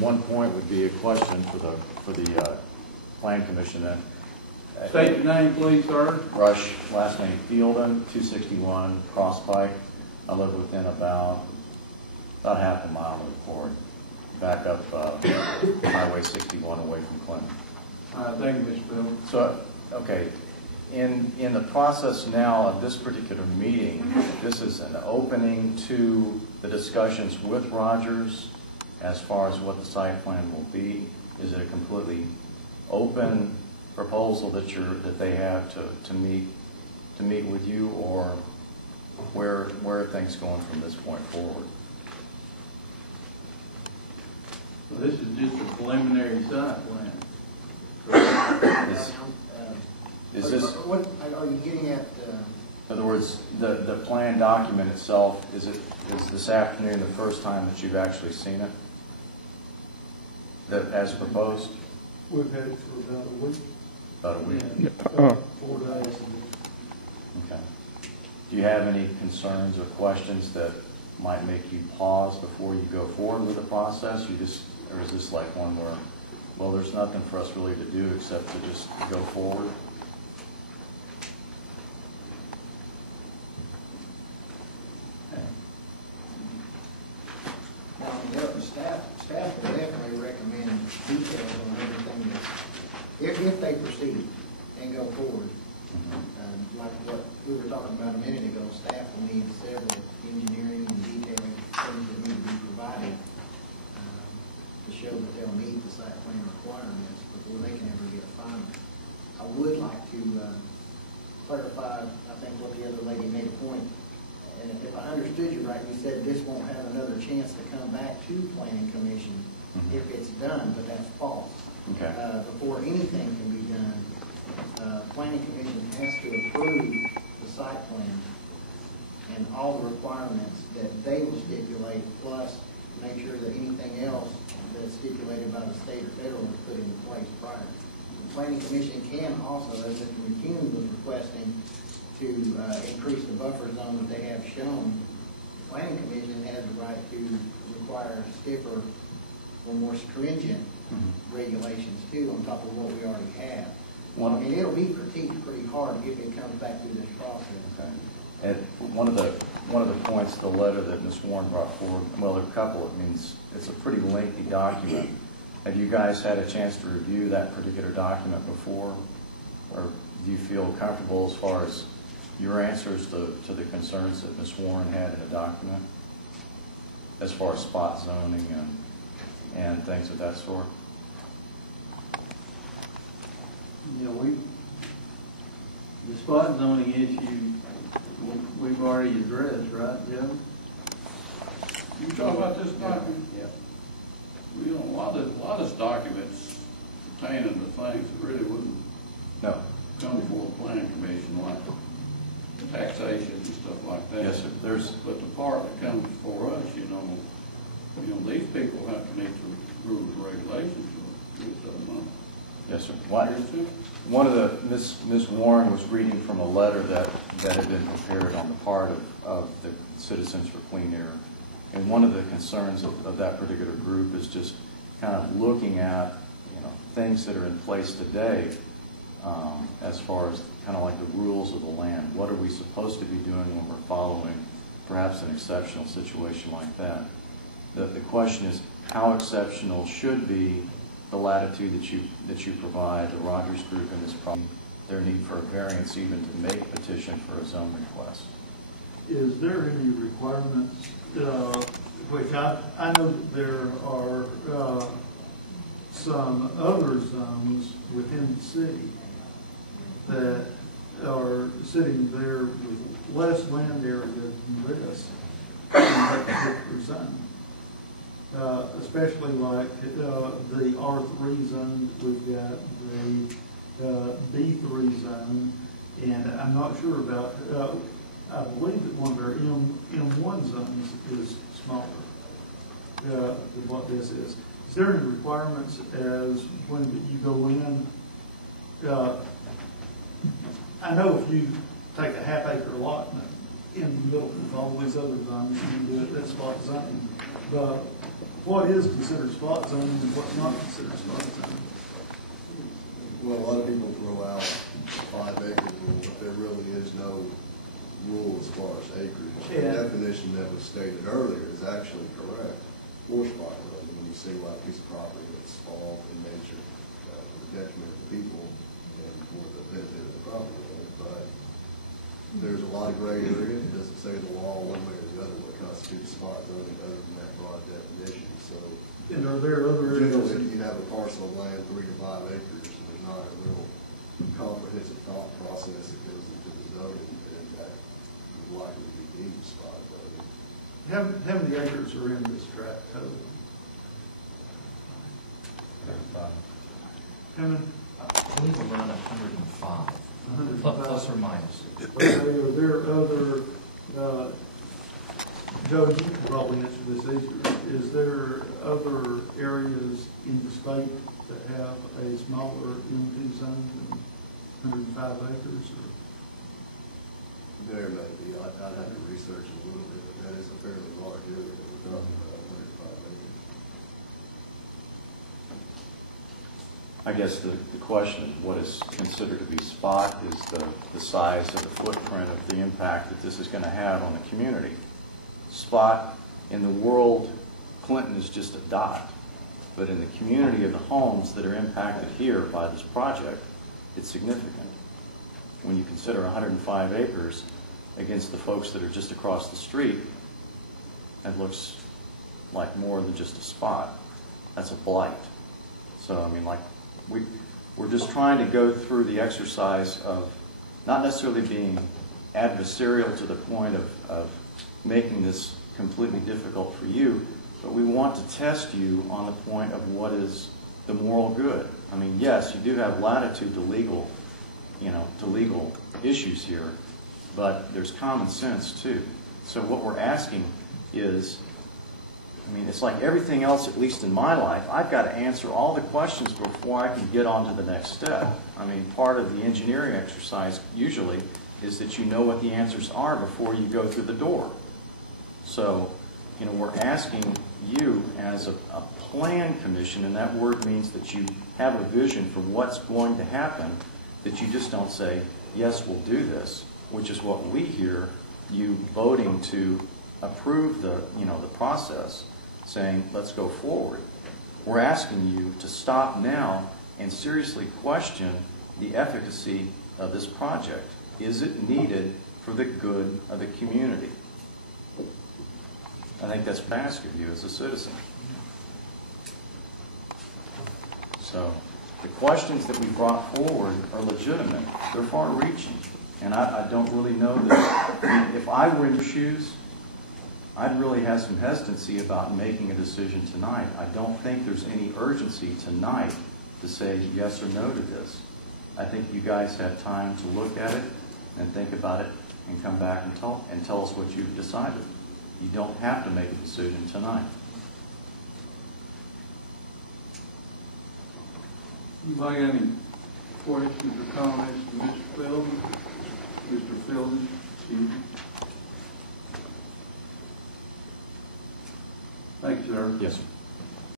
one point would be a question for the Plan Commission then. State your name, please, sir. Rush, last name Fielden, 261 Cross Pike. I live within about half a mile of the court, back up Highway 61 away from Clinton. All right, thank you, Mr. Fielden. So, okay, in the process now of this particular meeting, this is an opening to the discussions with Rogers as far as what the site plan will be. Is it a completely open proposal that they have to meet with you, or where are things going from this point forward? So this is just a preliminary site plan. Is this, What are you getting at? in other words, the plan document itself, is this afternoon the first time that you've actually seen it? That as proposed? We've had it for about a week. About a week. Yeah. 4 days. Okay. Do you have any concerns or questions that might make you pause before you go forward with the process? Or is this like one where, well, there's nothing for us really to do except to just go forward? Okay. Now, staff will definitely recommend details on everything that's, if they proceed and go forward. Like what we were talking about a minute ago, staff will need several engineering and detailing things that need to be provided to show that they'll meet the site plan requirements before they can ever get final. I would like to clarify, I think what the other lady made a point, and if I understood you right, you said this won't have another chance to come back to Planning Commission if it's done, but that's false. Okay. Before anything can be done, Planning Commission has to approve the site plan and all the requirements that they will stipulate, plus make sure that anything else that's stipulated by the state or federal is put into place prior. The Planning Commission can also, as Mr. McCune was requesting, to increase the buffer zone that they have shown. The Planning Commission has the right to require stiffer or more stringent regulations too, on top of what we already have. I mean, it'll be critiqued pretty hard if it comes back through this process. Okay. And one of the points, the letter that Ms. Warren brought forward, well, there are a couple. It means it's a pretty lengthy document. Have you guys had a chance to review that particular document before, or do you feel comfortable as far as your answers to the concerns that Ms. Warren had in the document, as far as spot zoning and things of that sort? Yeah, the spot zoning issue, we've already addressed, right, Joe? You talking about this document? Yeah. We don't, a lot of this documents pertaining to things that really wouldn't No. come before the planning commission, like taxation and stuff like that. Yes, sir. But the part that comes before us, you know, these people have to meet the rules and regulations to do something. Yes, sir. One of the, Ms. Warren was reading from a letter that had been prepared on the part of the Citizens for Clean Air. And one of the concerns of that particular group is just kind of looking at, things that are in place today as far as kind of like the rules of the land. What are we supposed to be doing when we're following perhaps an exceptional situation like that? The question is, how exceptional should be the latitude that you provide the Rogers Group in this problem, their need for a variance even to make a petition for a zone request? Is there any requirements, which I know that there are some other zones within the city that are sitting there with less land area than this in that particular zone. Especially like the R3 zone, we've got the B3 zone, and I'm not sure about, I believe that one of our M1 zones is smaller than what this is. Is there any requirements as when you go in? I know if you take a half-acre lot in the middle of all these other zones, you can do it, that's spot zoning. But what is considered spot zoning and what's not considered spot zoning? Well, a lot of people throw out 5 acre rule, but there really is no rule as far as acreage. The Yeah. definition that was stated earlier is actually correct for spot zoning, when you single out a piece of property that's small in nature, to the detriment of the people and for the benefit of the property owner. But there's a lot of gray area. It doesn't say the law one way or the other what constitutes spot zoning other than that broad definition. So And are there other areas? generally, if you have a parcel of land 3 to 5 acres, and there's not a real comprehensive thought process that goes into the zoning, then that would likely be deemed spot zoning. How many acres are in this tract total? How many? I believe around 105, 105? plus or minus. Okay, are there other, Joe, you can probably answer this easier. Is there other areas in the state that have a smaller M2 zone than 105 acres? Or? There may be, I'd have to research a little bit, but that is a fairly large area that we're talking about, 105 acres. I guess the question is what is considered to be spot is the size of the footprint of the impact that this is going to have on the community. Spot in the world, Clinton is just a dot, but in the community of the homes that are impacted here by this project, it's significant. When you consider 105 acres against the folks that are just across the street, that looks like more than just a spot. That's a blight. So, I mean, like, we're just trying to go through the exercise of not necessarily being adversarial to the point of making this completely difficult for you, but we want to test you on the point of what is the moral good. I mean, yes, you do have latitude to legal issues here, but there's common sense too. So what we're asking is, I mean, it's like everything else, at least in my life, I've got to answer all the questions before I can get on to the next step. I mean, part of the engineering exercise usually is that you know what the answers are before you go through the door. So, you know, we're asking you as a plan commission, and that word means that you have a vision for what's going to happen, that you just don't say, yes, we'll do this, which is what we hear you voting to approve the process, saying, let's go forward. We're asking you to stop now and seriously question the efficacy of this project. Is it needed for the good of the community? I think that's what I ask of you as a citizen. So the questions that we brought forward are legitimate. They're far-reaching. And I don't really know that, I mean, if I were in your shoes, I'd really have some hesitancy about making a decision tonight. I don't think there's any urgency tonight to say yes or no to this. I think you guys have time to look at it and think about it and come back and tell us what you've decided. You don't have to make a decision tonight. Anybody got any questions or comments to Mr. Fielding? Mr. Fielding, excuse me. Thank you, sir. Yes, sir.